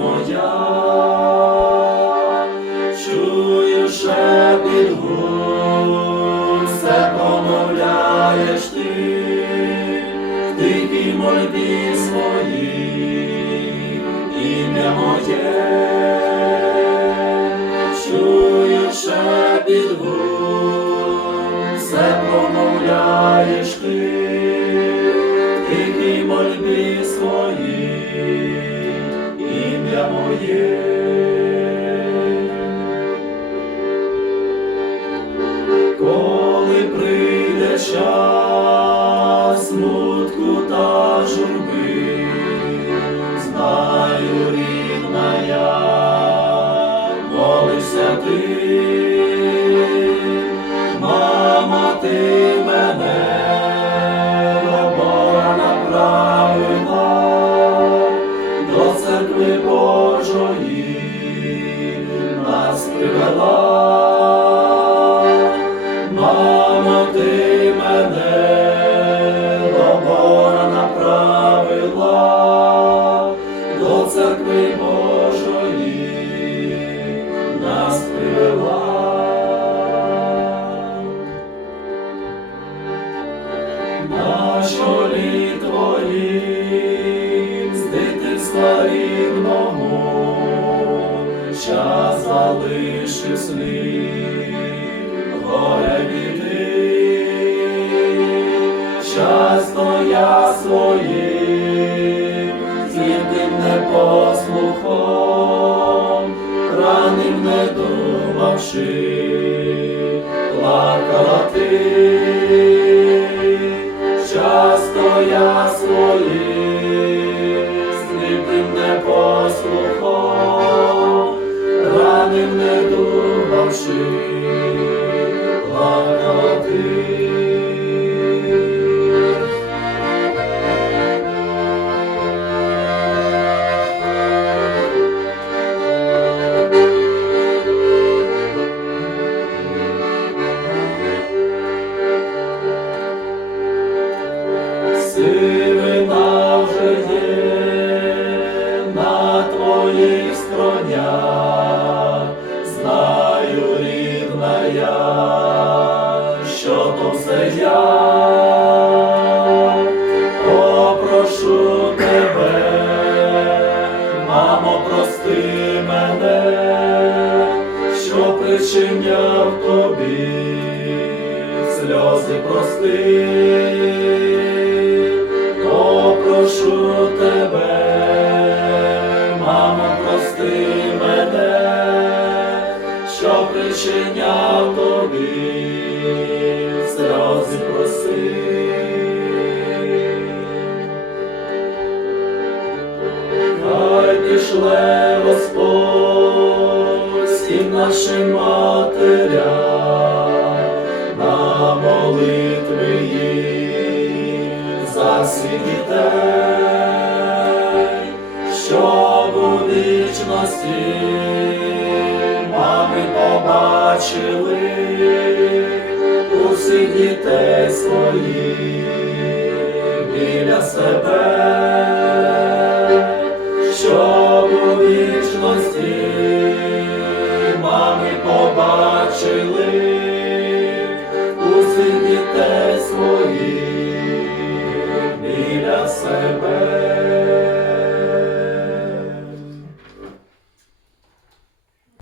моя, чую шепіт все помовляєш ти, в дикій мольбі своїй, ім'я моє, чую шепіт гуд, все помовляєш ти. Молися ти, мама, ти мене Бога направила, до церкви Божої нас привела. Залишив слід горе біди, часто я своїм злібним непослухом, раним не думавши, плакала ти, Сивина вже є на твоїх скронях, я, попрошу тебе, мамо, прости мене, що причиняв тобі сльози прости. Попрошу тебе, мамо, прости мене, що причиняв тобі сльози проси. Хай пішле Господь всім нашим матерям на молитви їм за всіх дітей, щоб у вічності мами побачили дітей своїх біля себе.